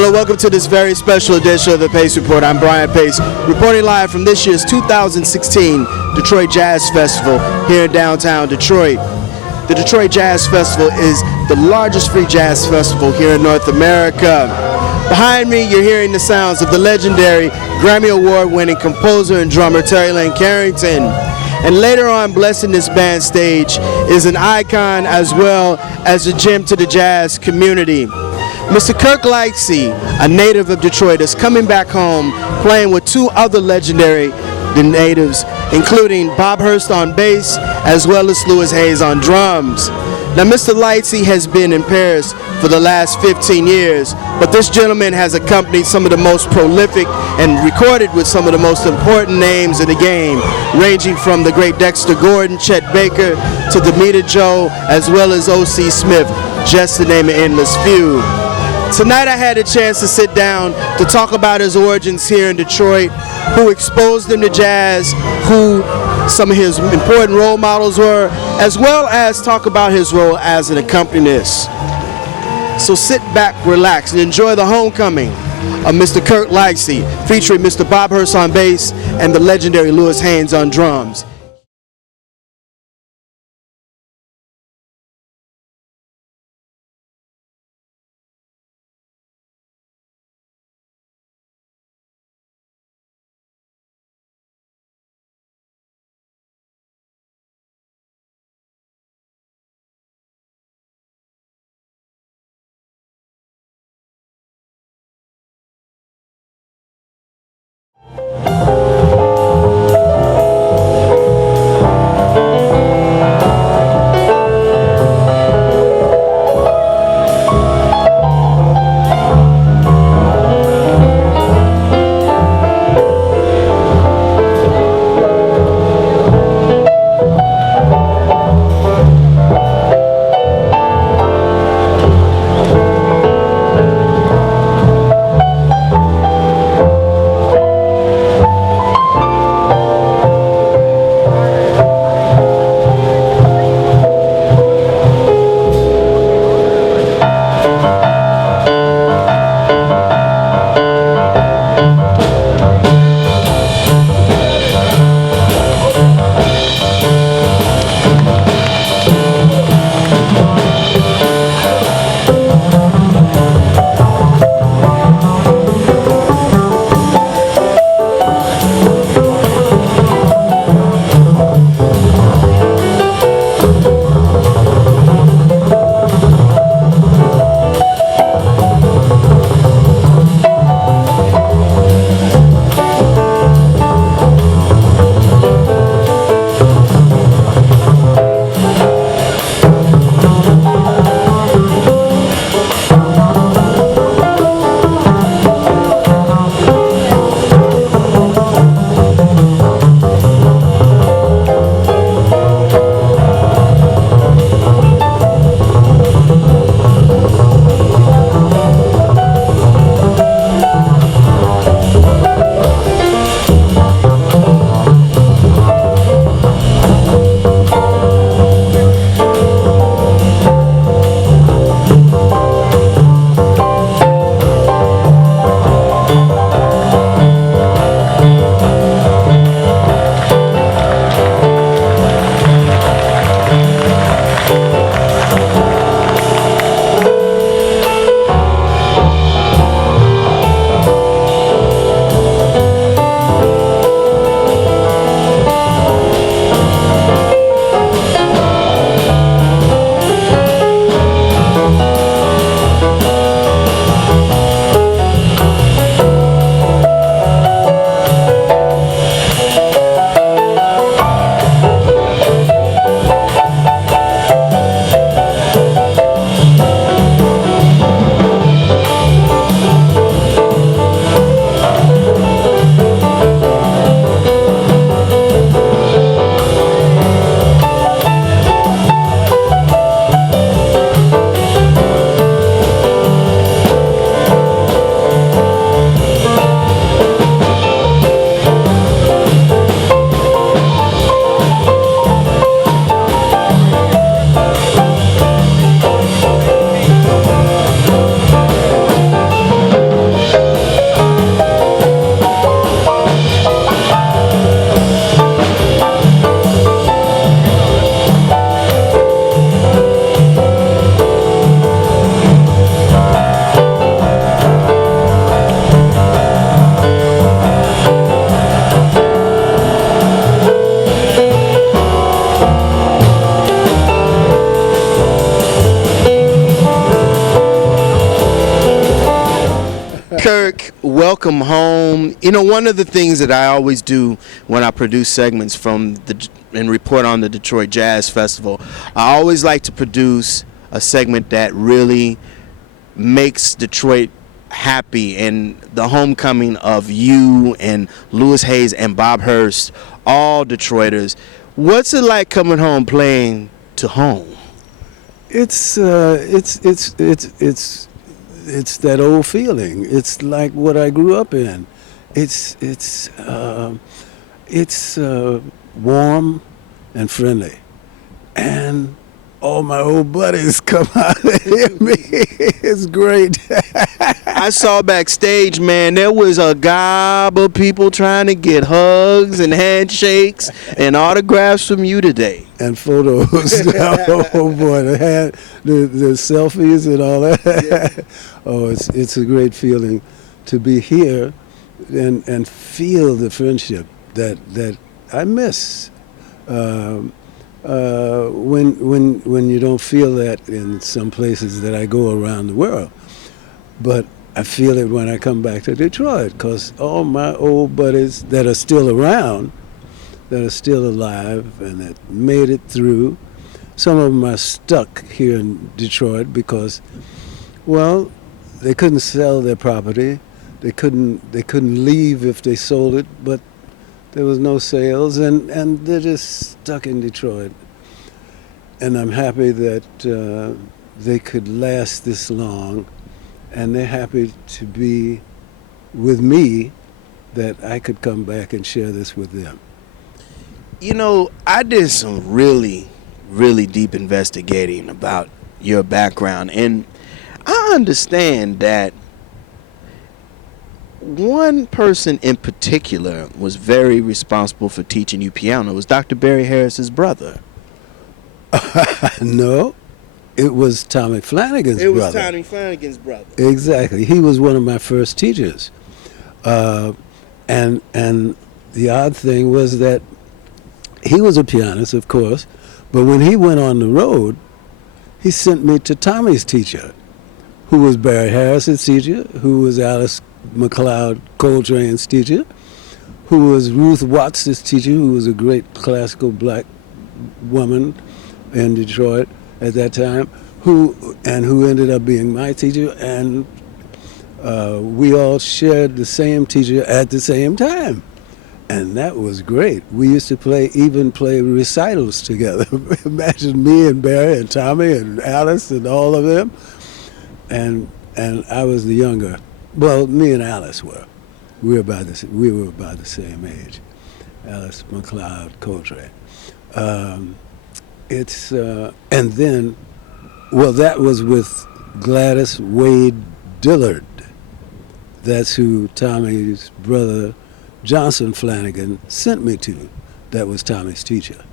Hello, welcome to this very special edition of the Pace Report. I'm Brian Pace, reporting live from this year's 2016 Detroit Jazz Festival here in downtown Detroit. The Detroit Jazz Festival is the largest free jazz festival here in North America. Behind me, you're hearing the sounds of the legendary Grammy Award-winning composer and drummer Terry Lane Carrington. And later on, blessing this band stage is an icon as well as a gem to the jazz community. Mr. Kirk Lightsey, a native of Detroit, is coming back home playing with two other legendary natives, including Bob Hurst on bass as well as Louis Hayes on drums. Now, Mr. Lightsey has been in Paris for the last 15 years, but this gentleman has accompanied some of the most prolific and recorded with some of the most important names in the game, ranging from the great Dexter Gordon, Chet Baker, to Demita Joe, as well as O.C. Smith, just to name an endless few. Tonight I had a chance to sit down to talk about his origins here in Detroit, who exposed him to jazz, who some of his important role models were, as well as talk about his role as an accompanist. So sit back, relax, and enjoy the homecoming of Mr. Kirk Lightsey, featuring Mr. Bob Hurst on bass and the legendary Louis Hayes on drums. welcome home. You know, one of the things that I always do when I produce segments and report on the Detroit Jazz Festival, I always like to produce a segment that really makes Detroit happy, and the homecoming of you and Louis Hayes and Bob Hurst, all Detroiters. What's it like coming home playing to home? It's that old feeling. It's like what I grew up in. It's warm and friendly, and all my old buddies come out and hear me. It's great. I saw backstage, man, there was a gob of people trying to get hugs and handshakes and autographs from you today. And photos. Oh boy, the selfies and all that. Yeah. Oh, it's a great feeling to be here and feel the friendship that I miss. When you don't feel that in some places that I go around the world. But I feel it when I come back to Detroit, because all my old buddies that are still around, that are still alive and that made it through, some of them are stuck here in Detroit because, well, they couldn't sell their property. They couldn't leave if they sold it, but there was no sales, and they're just stuck in Detroit. And I'm happy that they could last this long, and they're happy to be with me, that I could come back and share this with them. You know, I did some really, really deep investigating about your background, and I understand that one person in particular was very responsible for teaching you piano. It was Dr. Barry Harris's brother. No, it was Tommy Flanagan's brother. It was Tommy Flanagan's brother. Exactly. He was one of my first teachers. And the odd thing was that he was a pianist, of course, but when he went on the road, he sent me to Tommy's teacher, who was Barry Harris's teacher, who was Alice McLeod Coltrane's teacher, who was Ruth Watts' teacher, who was a great classical black woman in Detroit at that time, who ended up being my teacher, and we all shared the same teacher at the same time. And that was great. We used to play recitals together. Imagine me and Barry and Tommy and Alice and all of them. And I was the younger. Well, me and Alice were. We were about the same age. Alice McLeod Coltrane. And then, well, that was with Gladys Wade Dillard. That's who Tommy's brother Johnson Flanagan sent me to. That was Tommy's teacher.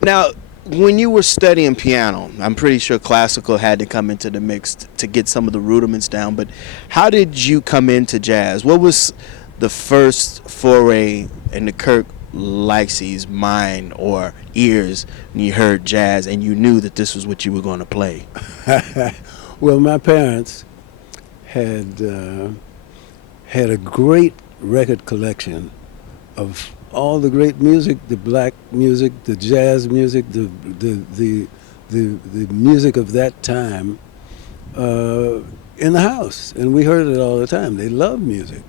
Now, when you were studying piano, I'm pretty sure classical had to come into the mix to get some of the rudiments down, but how did you come into jazz? What was the first foray into Kirk Lightsey's mind or ears when you heard jazz and you knew that this was what you were going to play? Well, my parents had a great record collection of all the great music, the black music, the jazz music, the music of that time in the house, and we heard it all the time. They loved music,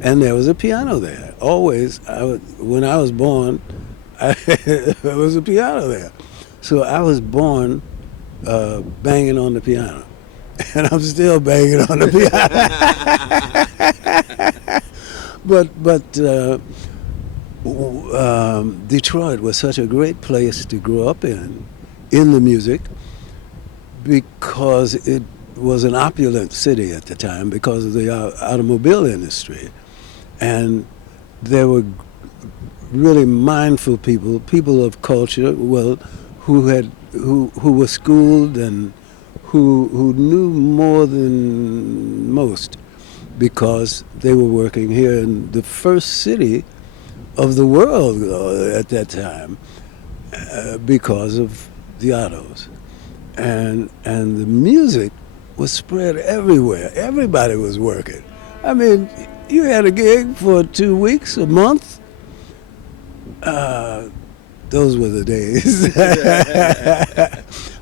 and there was a piano there. Always, when I was born, there was a piano there. So I was born banging on the piano, and I'm still banging on the piano. But Detroit was such a great place to grow up in the music, because it was an opulent city at the time because of the automobile industry. And there were really mindful people of culture, well, who were schooled and who knew more than most, because they were working here in the first city of the world at that time, because of the autos. And the music was spread everywhere. Everybody was working. I mean, you had a gig for 2 weeks, a month. Those were the days.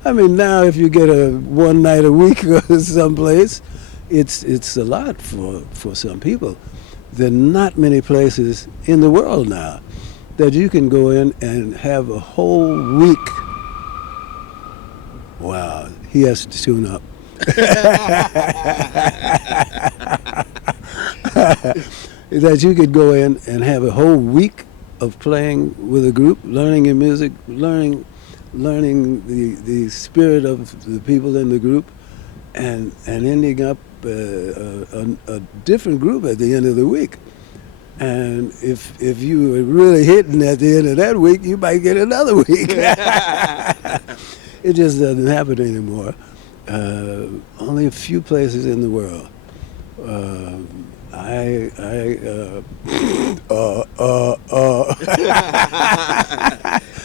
I mean, now if you get a one night a week or someplace, it's a lot for some people. There are not many places in the world now that you can go in and have a whole week. Wow, he has to tune up. That you could go in and have a whole week of playing with a group, learning your music, learning the spirit of the people in the group, and ending up a different group at the end of the week. And if you were really hitting at the end of that week, you might get another week. It just doesn't happen anymore. Only a few places in the world.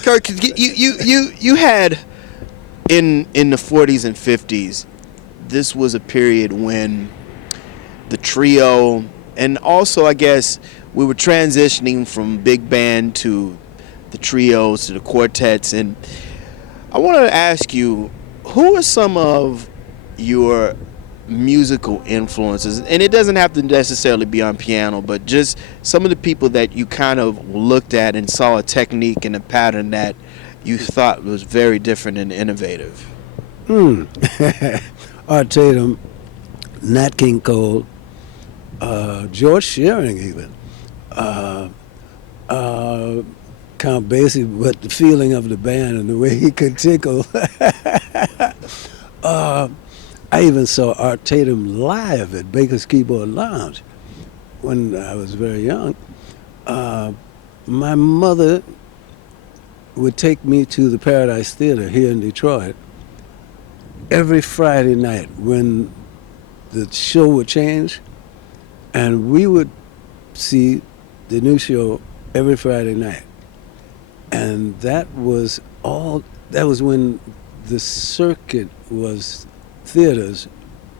Kirk, you had in the 40s and 50s, this was a period when the trio, and also I guess we were transitioning from big band to the trios to the quartets, and I wanted to ask you, who are some of your musical influences? And it doesn't have to necessarily be on piano, but just some of the people that you kind of looked at and saw a technique and a pattern that you thought was very different and innovative. Art Tatum, Nat King Cole, George Shearing even, Count Basie, but the feeling of the band and the way he could tickle. I even saw Art Tatum live at Baker's Keyboard Lounge when I was very young. My mother would take me to the Paradise Theater here in Detroit every Friday night when the show would change, and we would see the new show every Friday night. And that was when the circuit was theaters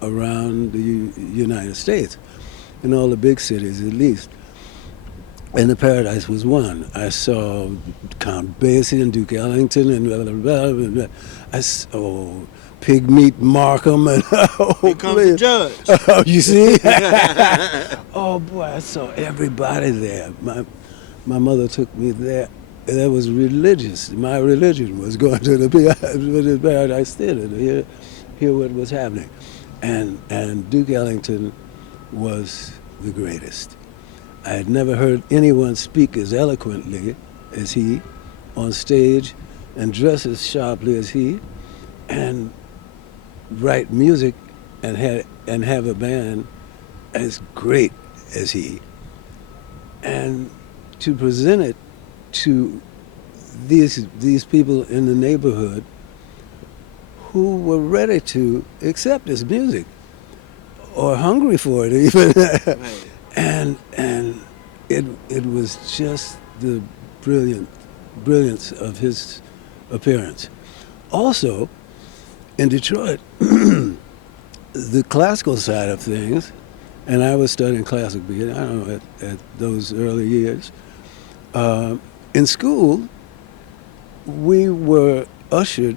around the United States, in all the big cities at least. And the Paradise was one. I saw Count Basie and Duke Ellington and I saw Pigmeat Markham and Here comes the judge. Oh, you see? Oh boy, I saw everybody there. My mother took me there. That was religious. My religion was going to the Paradise Theater to hear what was happening. And Duke Ellington was the greatest. I had never heard anyone speak as eloquently as he on stage and dress as sharply as he and write music and have a band as great as he. And to present it to these people in the neighborhood who were ready to accept his music or hungry for it even. Right. And it was just the brilliance of his appearance. Also, in Detroit, the classical side of things, and I was studying classical beginning, I don't know, at those early years. In school, we were ushered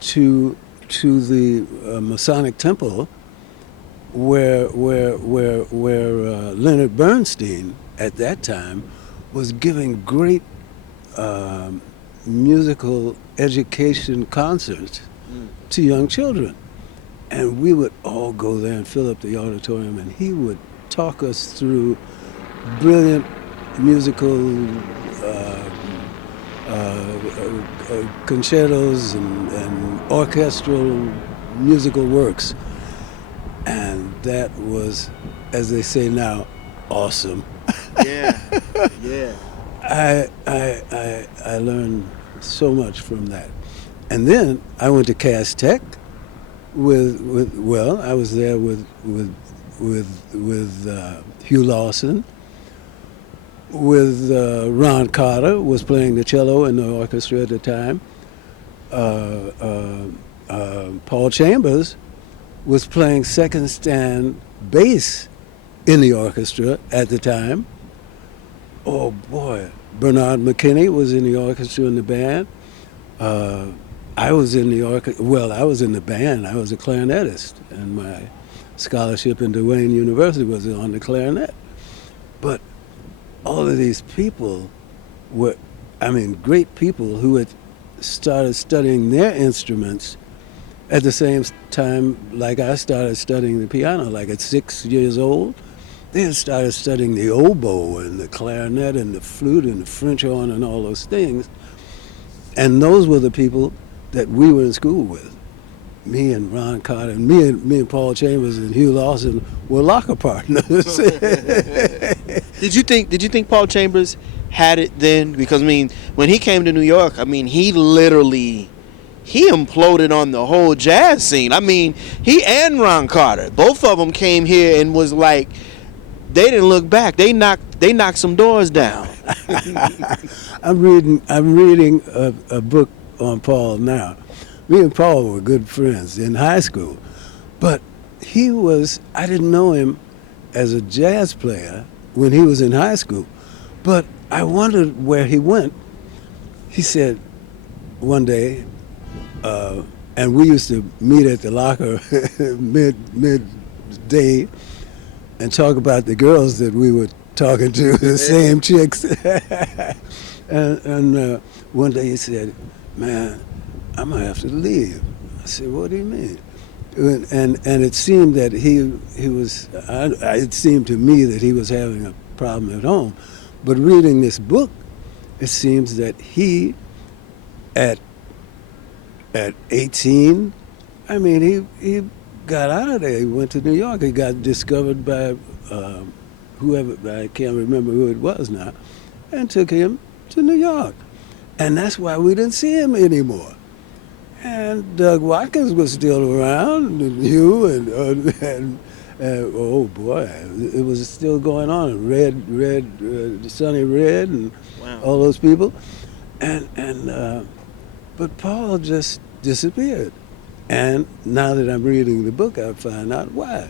to the Masonic Temple, where Leonard Bernstein at that time was giving great musical education concerts to young children. And we would all go there and fill up the auditorium, and he would talk us through brilliant musical concertos and orchestral musical works. And that was, as they say now, awesome. Yeah, yeah. I learned so much from that. And then I went to Cass Tech I was there with Hugh Lawson, with Ron Carter was playing the cello in the orchestra at the time. Paul Chambers was playing second stand bass in the orchestra at the time. Oh boy, Bernard McKinney was in the orchestra and the band. I was in the orchestra. Well, I was in the band. I was a clarinetist, and my scholarship in Duane University was on the clarinet. But all of these people were, I mean, great people who had started studying their instruments at the same time like I started studying the piano, like at 6 years old. They had started studying the oboe and the clarinet and the flute and the French horn and all those things. And those were the people that we were in school with. Me and Ron Carter, and me and Paul Chambers and Hugh Lawson were locker partners. Did you think Paul Chambers had it then? Because I mean, when he came to New York, I mean, he imploded on the whole jazz scene. I mean, he and Ron Carter, both of them came here and was like, they didn't look back. They knocked some doors down. I'm reading a book on Paul now. Me and Paul were good friends in high school, but I didn't know him as a jazz player when he was in high school, but I wondered where he went. He said one day, and we used to meet at the locker midday and talk about the girls that we were talking to, the same chicks. and one day he said, "Man, I'm gonna have to leave." I said, "What do you mean?" And it seemed that he was. It seemed to me that he was having a problem at home, but reading this book, it seems that he, at 18, I mean, he got out of there. He went to New York. He got discovered by whoever, I can't remember who it was now, and took him to New York. And that's why we didn't see him anymore. And Doug Watkins was still around, and Hugh, and oh boy, it was still going on. Sonny Red, and wow. All those people. But Paul just disappeared. And now that I'm reading the book, I find out why.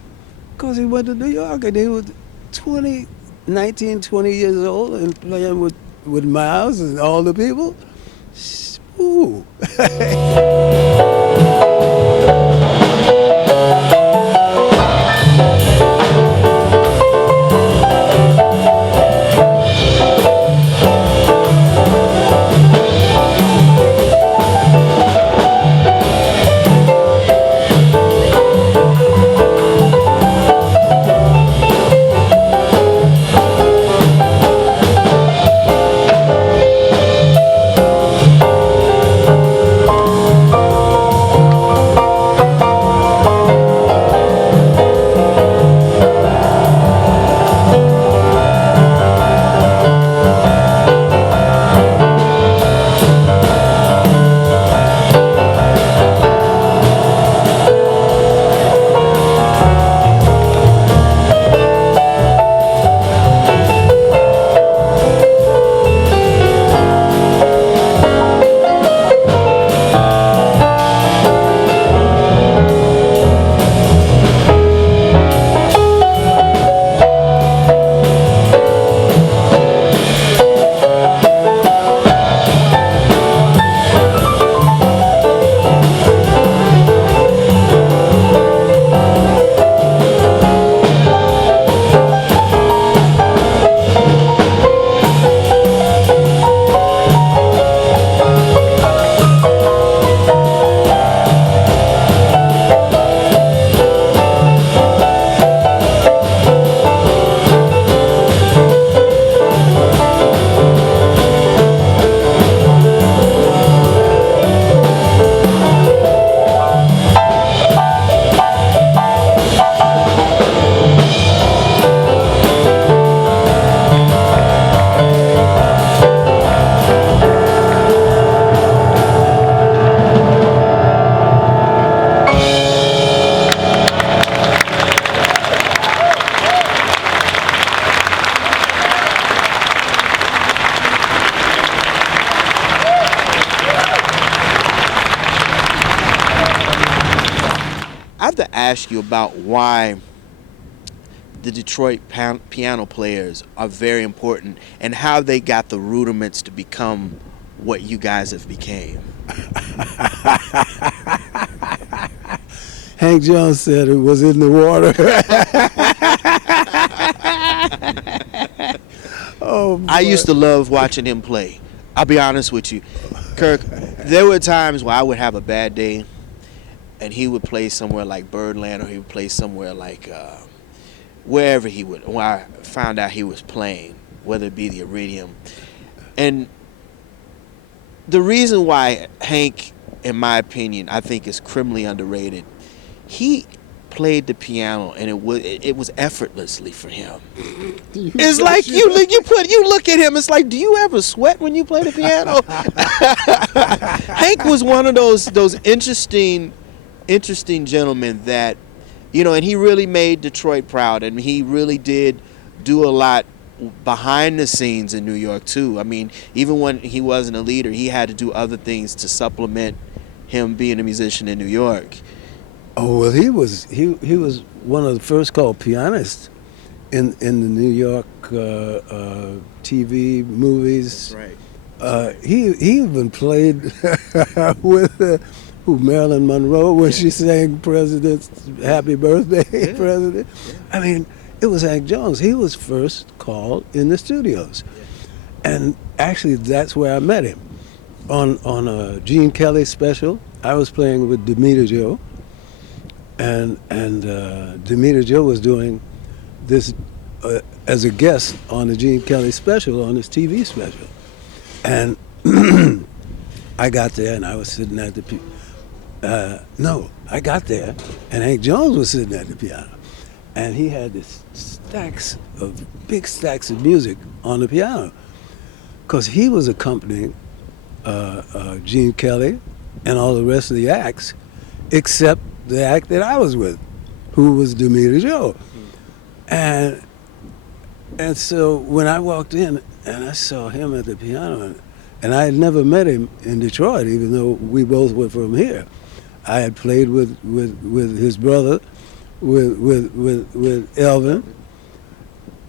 Because he went to New York and he was 19, 20 years old and playing with Miles and all the people. Ooh. I have to ask you about why the Detroit piano players are very important, and how they got the rudiments to become what you guys have became. Hank Jones said it was in the water. Oh, I used to love watching him play. I'll be honest with you, Kirk. There were times where I would have a bad day, and he would play somewhere like Birdland, or he would play somewhere like wherever he would. When I found out he was playing, whether it be the Iridium, and the reason why Hank, in my opinion, I think is criminally underrated. He played the piano, and it was effortlessly for him. It's like you look at him. It's like, do you ever sweat when you play the piano? Hank was one of those interesting gentlemen that, and he really made Detroit proud, and he really did do a lot behind the scenes in New York too. I mean, even when he wasn't a leader, he had to do other things to supplement him being a musician in New York. Oh well, he was one of the first called pianists in the New York TV movies. Right. He even played with Marilyn Monroe when she sang "President's Happy Birthday, President." I mean, it was Hank Jones. He was first called in the studios, and actually that's where I met him on a Gene Kelly special. I was playing with Demeter Joe. And Demeter Joe was doing this as a guest on the Gene Kelly special, on his TV special. And I got there, and I was sitting at the I got there, and Hank Jones was sitting at the piano. And he had this big stacks of music on the piano, because he was accompanying Gene Kelly and all the rest of the acts, except the act that I was with, who was Demeter Joe. And so when I walked in and I saw him at the piano, and I had never met him in Detroit, even though we both were from here. I had played with his brother, with Elvin.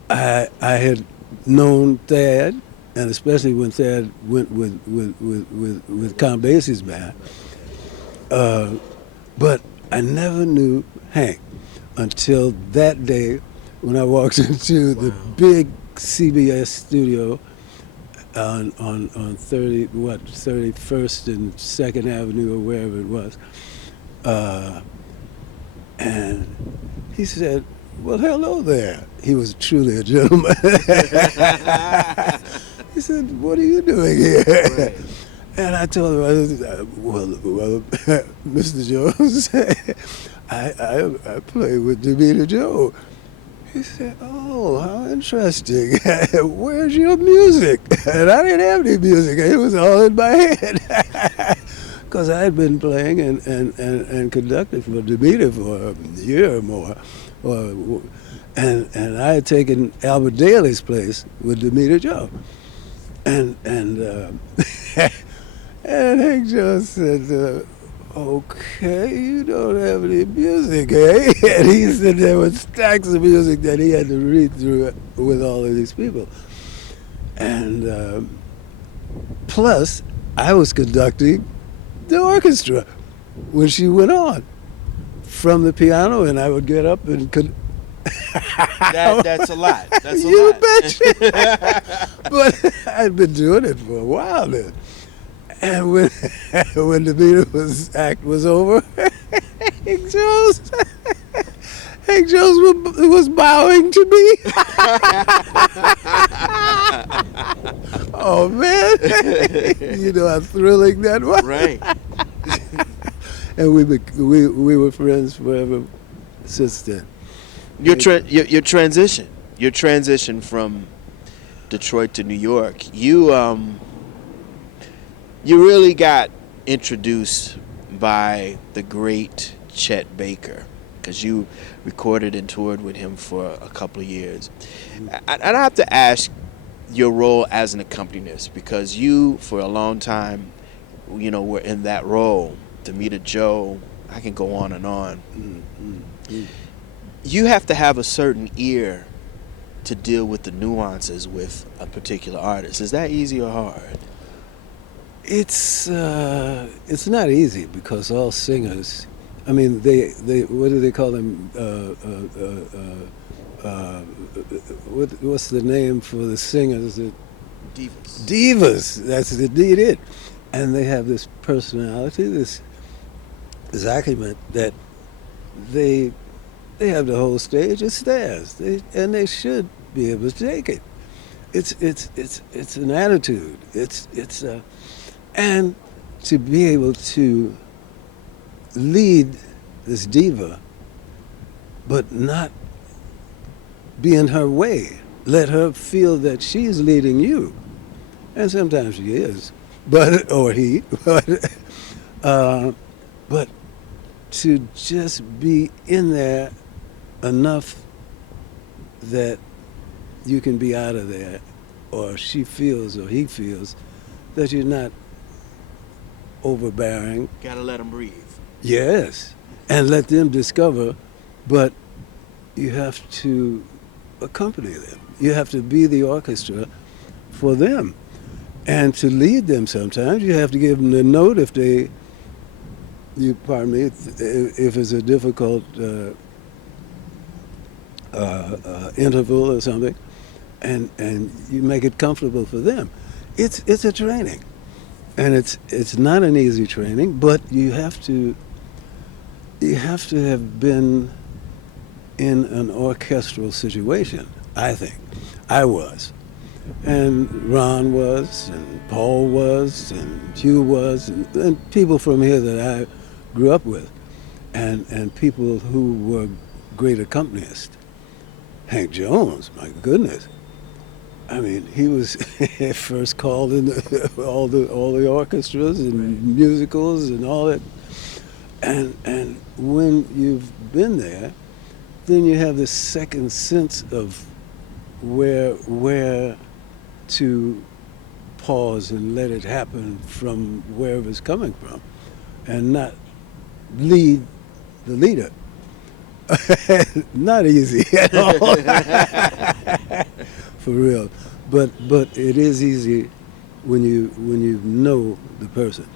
I had known Thad, and especially when Thad went with Count Basie's band. But I never knew Hank until that day when I walked into the big CBS studio on 31st and 2nd Avenue or wherever it was. And he said, "Well, hello there." He was truly a gentleman. He said, "What are you doing here?" Right. And I told him, well, Mr. Jones, I play with Demeter Joe. He said, "Oh, how interesting. Where's your music?" And I didn't have any music. It was all in my head. Because I had been playing and conducting for Demeter for a year or more. And I had taken Albert Daly's place with Demeter Joe. And Hank Jones said, "Okay, you don't have any music, eh?" And he said there were stacks of music that he had to read through with all of these people. And plus, I was conducting the orchestra when she went on from the piano, and I would get up and that's a lot. That's a you lot. betcha. But I'd been doing it for a while then. And when the Beatles act was over, Hank Jones was bowing to me. Oh man, you know how thrilling that was. Right. And we were friends forever since then. Your transition from Detroit to New York, you really got introduced by the great Chet Baker, because you recorded and toured with him for a couple of years. And I have to ask your role as an accompanist, because you, for a long time, were in that role. Demeter Joe, I can go on and on. you have to have a certain ear to deal with the nuances with a particular artist. Is that easy or hard? It's not easy because all singers, I mean, they what do they call them? What's the name for the singers? Divas. Divas. That's indeed it. And they have this personality, this acumen that they have the whole stage. It's theirs, and they should be able to take it. It's an attitude. And to be able to lead this diva, but not be in her way. Let her feel that she's leading you, and sometimes she is, or he, but to just be in there enough that you can be out of there, or she feels or he feels that you're not overbearing. Gotta let them breathe. Yes, and let them discover, but you have to accompany them. You have to be the orchestra for them. And to lead them sometimes, you have to give them the note if if it's a difficult interval or something, and you make it comfortable for them. It's a training. And it's not an easy training, but you have to have been in an orchestral situation, I think. I was. And Ron was, and Paul was, and Hugh was, and people from here that I grew up with, and people who were great accompanists. Hank Jones, my goodness. I mean, he was first called in all the orchestras and musicals and all that. And when you've been there, then you have this second sense of where to pause and let it happen from wherever it's coming from, and not lead the leader. Not easy at all. For real, but it is easy when you know the person.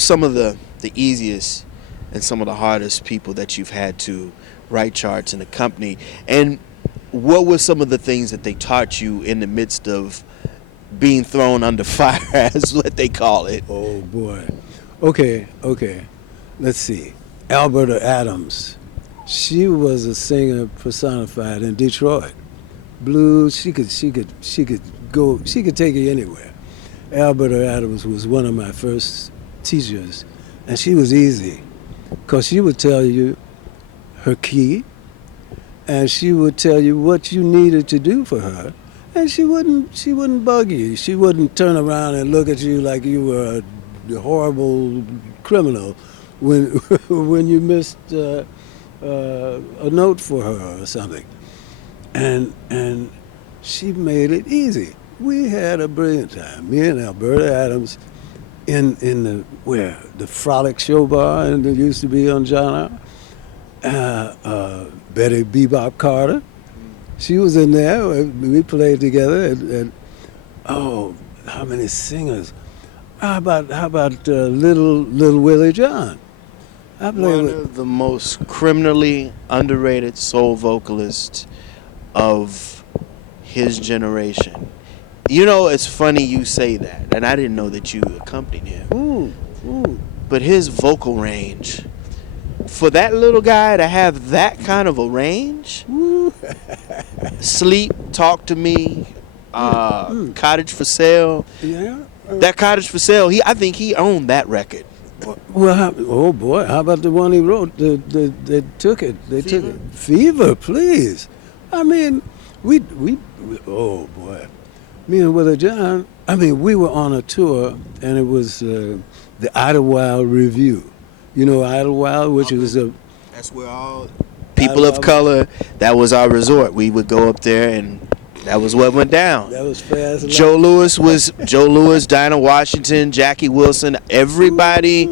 some of the easiest and some of the hardest people that you've had to write charts and accompany? And what were some of the things that they taught you in the midst of being thrown under fire, as what they call it? Oh, boy. Okay. Let's see. Alberta Adams. She was a singer personified in Detroit. Blues, she could take you anywhere. Alberta Adams was one of my first teachers, and she was easy, because she would tell you her key, and she would tell you what you needed to do for her, and she wouldn't bug you. She wouldn't turn around and look at you like you were a horrible criminal when when you missed a note for her or something. And she made it easy. We had a brilliant time. Me and Alberta Adams in the Frolic Show Bar, and it used to be on John R. Betty Bebop Carter. She was in there. We played together. And oh, how many singers? How about Little Willie John? I played One with of the most criminally underrated soul vocalists of his generation. You know, it's funny you say that, and I didn't know that you accompanied him. Ooh. But his vocal range, for that little guy to have that kind of a range, Sleep, Talk to Me, Cottage for Sale. Yeah. That Cottage for Sale, I think he owned that record. Well, oh boy, how about the one he wrote? They took it. They took it. Fever, please. I mean, we oh boy, me and Willie John. I mean, we were on a tour, and it was the Idlewild Review. You know Idlewild, which was a. That's where all people of color. That was our resort. We would go up there, and that was what went down. That was fast. Joe Louis, Dinah Washington, Jackie Wilson, everybody,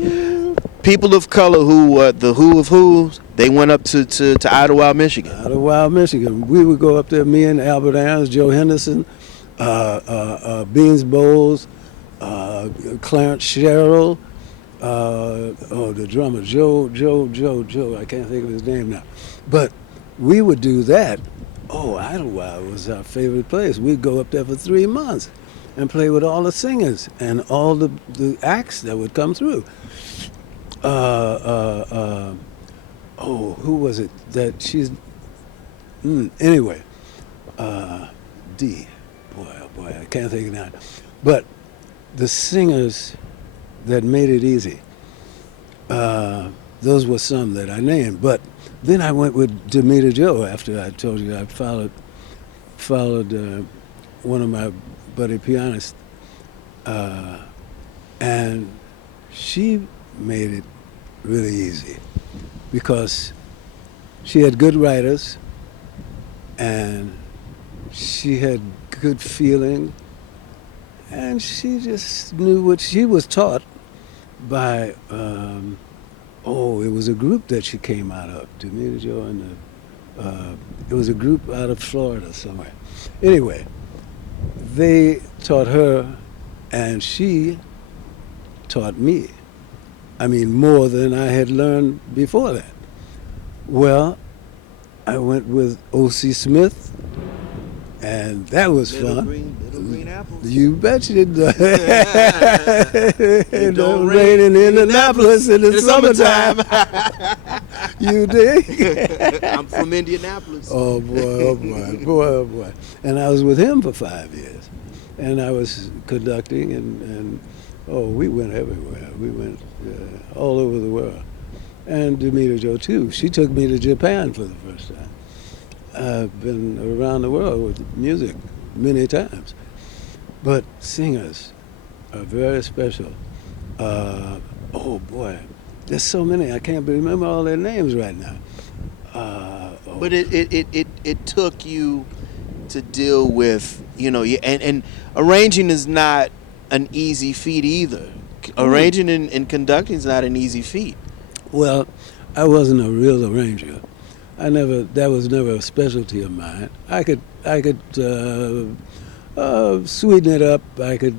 people of color who were the who of who's. They went up to Idlewild, Michigan. Idlewild, Michigan. We would go up there. Me and Albert Aarons, Joe Henderson, Beans Bowles, Clarence Sherrill. The drummer Joe. I can't think of his name now, but we would do that. Oh, Idlewild was our favorite place. We'd go up there for 3 months and play with all the singers and all the acts that would come through. Who was it that she's... anyway, D. Boy, I can't think of that. But the singers that made it easy, those were some that I named. But then I went with Demita Joe after I told you I followed one of my buddy pianists, and she made it really easy because she had good writers and she had good feeling, and she just knew what she was taught by. It was a group that she came out of, Demita Joe, and it was a group out of Florida somewhere. Anyway, they taught her, and she taught me. I mean, more than I had learned before that. Well, I went with O.C. Smith, and that was fun. Little green apples. You bet you did. It don't rain in Indianapolis in the summertime. You dig? I'm from Indianapolis. Oh boy. And I was with him for 5 years. And I was conducting, and we went everywhere. We went all over the world. And Demita Joe too. She took me to Japan for the first time. I've been around the world with music many times. But singers are very special. There's so many. I can't remember all their names right now. But it took you to deal with, and arranging is not an easy feat either. Arranging and conducting is not an easy feat. Well, I wasn't a real arranger. That was never a specialty of mine. I could sweeten it up. I could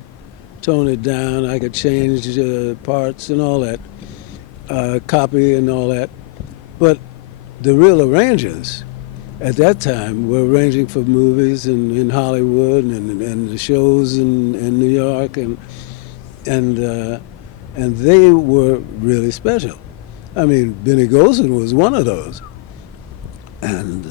tone it down. I could change parts and all that, copy and all that. But the real arrangers at that time were arranging for movies in Hollywood and the shows in New York, and they were really special. I mean, Benny Golson was one of those. And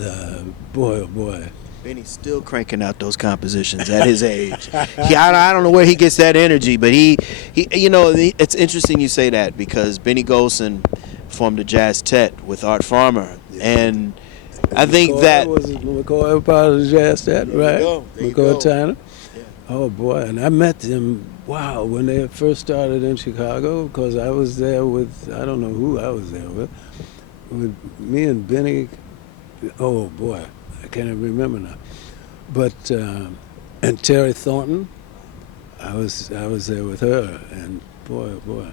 boy, oh boy. Benny's still cranking out those compositions at his age. I don't know where he gets that energy, but he it's interesting you say that, because Benny Golson formed a jazz tet with Art Farmer, and I think McCoy, that was McCoy part of the jazz tet, right? McCoy Tyner. Yeah. Oh boy, and I met them. Wow, when they first started in Chicago, because I was there with, I don't know who I was there with me and Benny. Oh boy, I can't even remember now. But and Terry Thornton, I was there with her, and boy, oh boy.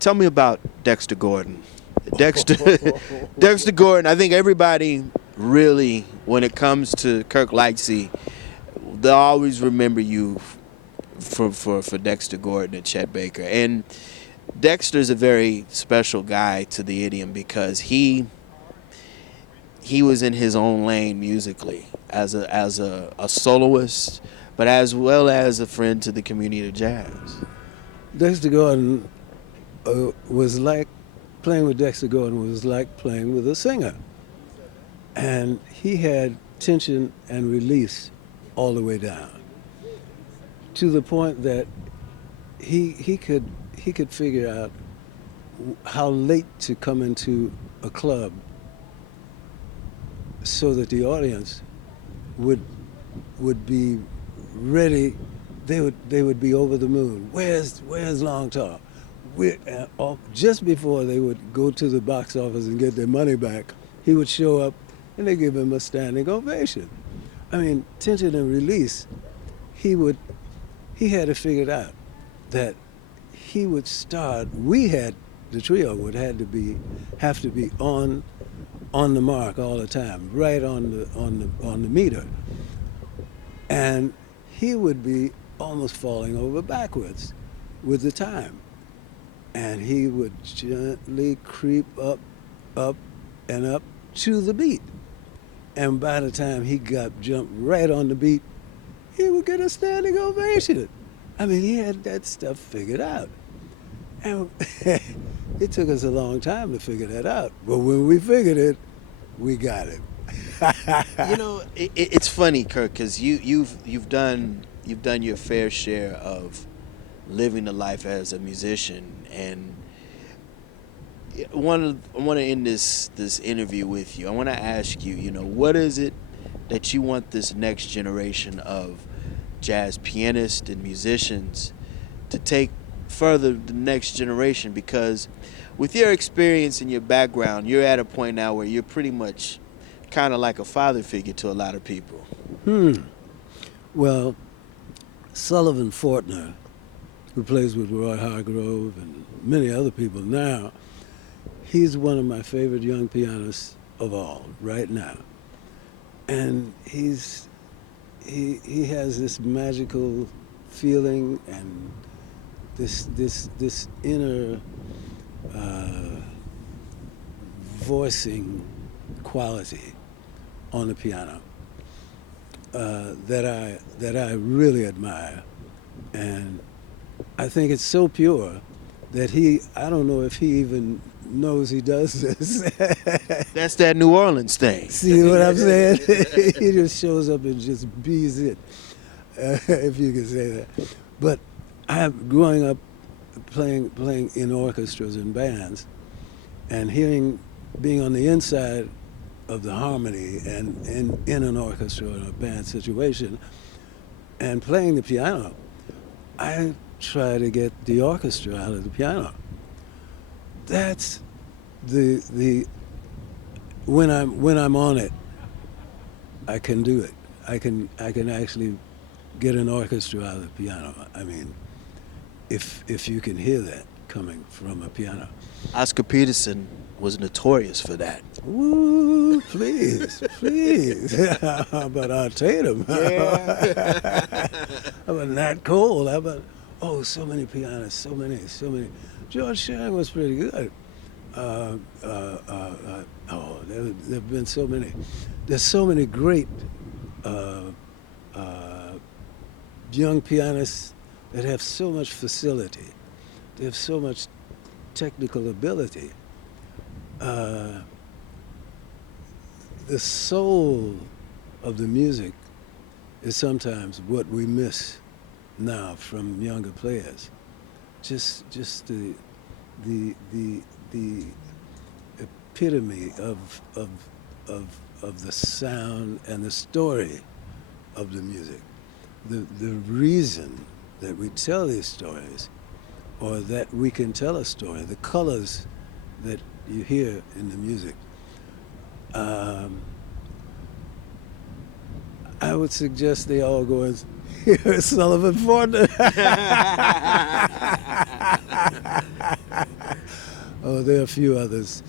Tell me about Dexter Gordon. Dexter Gordon, I think everybody really, when it comes to Kirk Lightsey, they'll always remember you for Dexter Gordon and Chet Baker. And Dexter's a very special guy to the idiom because he he was in his own lane musically as a soloist, but as well as a friend to the community of jazz. Dexter Gordon was like playing with Dexter Gordon was like playing with a singer, and he had tension and release all the way down to the point that he could figure out how late to come into a club so that the audience would be ready. They would be over the moon. Where's Long Tall? Just before they would go to the box office and get their money back, he would show up and they give him a standing ovation. I mean, tension and release. He had it figured out that he would start. The trio would have to be on the mark all the time, right on the meter, and he would be almost falling over backwards with the time, and he would gently creep up and up to the beat, and by the time he jumped right on the beat, he would get a standing ovation. I mean, he had that stuff figured out. And it took us a long time to figure that out. But when we figured it, we got it. It's funny, Kirk, because you've done your fair share of living the life as a musician, and I want to end this interview with you. I want to ask you, what is it that you want this next generation of jazz pianists and musicians to take further the next generation? Because with your experience and your background, you're at a point now where you're pretty much kind of like a father figure to a lot of people. Well, Sullivan Fortner, who plays with Roy Hargrove and many other people now, he's one of my favorite young pianists of all right now. And he has this magical feeling and this inner voicing quality on the piano that I really admire, and I think it's so pure that I don't know if he even knows he does this. That's that New Orleans thing. See what I'm saying? He just shows up and just bees it, if you can say that. But growing up playing in orchestras and bands, and being on the inside of the harmony and in an orchestra or a band situation, and playing the piano, I try to get the orchestra out of the piano. That's the when I'm on it, I can do it. I can actually get an orchestra out of the piano. I mean, if you can hear that coming from a piano. Oscar Peterson was notorious for that. Woo, please. How about Art Tatum? Yeah. How about Nat Cole? How about, so many pianists, so many. George Shearing was pretty good. There have been so many. There's so many great young pianists that have so much facility. They have so much technical ability. The soul of the music is sometimes what we miss now from younger players. Just the epitome of the sound and the story of the music. The reason that we tell these stories, or that we can tell a story, the colors that you hear in the music. I would suggest they all go and hear Sullivan Fortner. There are a few others.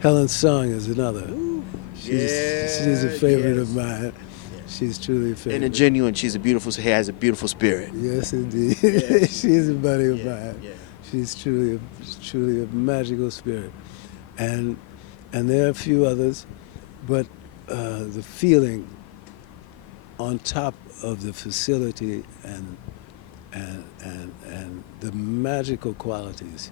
Helen Sung is another. She's a favorite of mine. She's truly a favorite. And she has a beautiful spirit. Yes, indeed. Yeah. She's a buddy of mine. Yeah. She's truly a magical spirit. and there are a few others, but the feeling on top of the facility and the magical qualities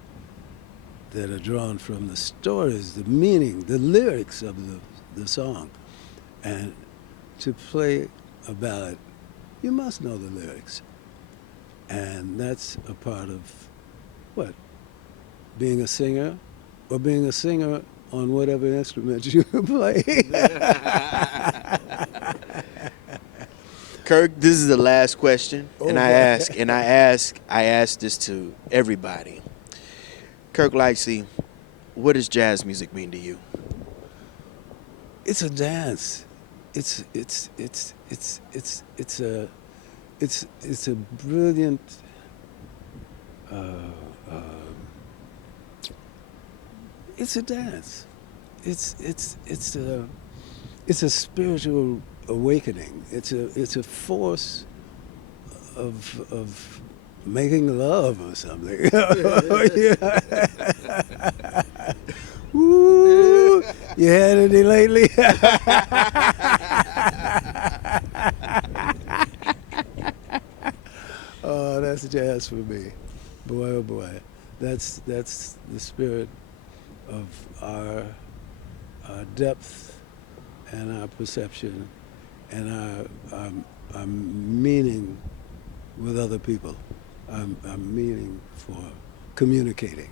that are drawn from the stories, the meaning, the lyrics of the song. And to play a ballad, you must know the lyrics. And that's a part of what? Being a singer, or being a singer on whatever instrument you play. Kirk, this is the last question, and I boy. ask this to everybody. Kirk Lightsey, what does jazz music mean to you? It's a dance. It's a brilliant it's a dance. It's a spiritual awakening. It's a force of making love or something. Woo! You had any lately? Oh, that's jazz for me. Boy, oh boy. That's the spirit of our depth and our perception and our meaning with other people. Our meaning for communicating.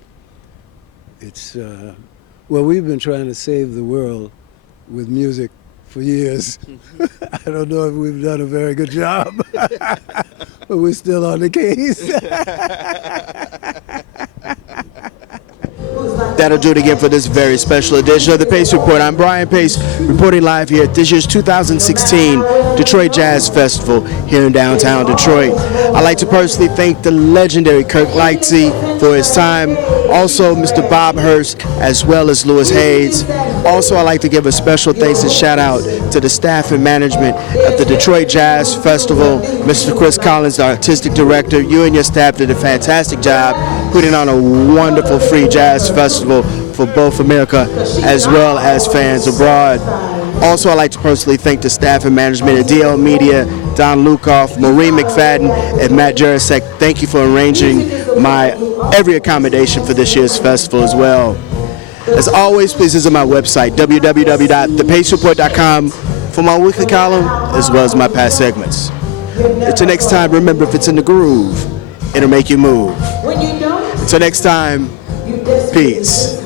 It's, well, we've been trying to save the world with music for years. I don't know if we've done a very good job, but we're still on the case. That'll do it again for this very special edition of the Pace Report. I'm Brian Pace, reporting live here at this year's 2016 Detroit Jazz Festival here in downtown Detroit. I'd like to personally thank the legendary Kirk Lightsey for his time, also Mr. Bob Hurst, as well as Louis Hayes. Also, I'd like to give a special thanks and shout out to the staff and management of the Detroit Jazz Festival. Mr. Chris Collins, the artistic director, you and your staff did a fantastic job putting on a wonderful free jazz festival for both America as well as fans abroad. Also, I'd like to personally thank the staff and management at DL Media, Don Lukoff, Maureen McFadden, and Matt Jarasek. Thank you for arranging my every accommodation for this year's festival as well. As always, please visit my website, www.thepacereport.com, for my weekly column as well as my past segments. Until next time, remember, if it's in the groove, it'll make you move. Until next time, peace.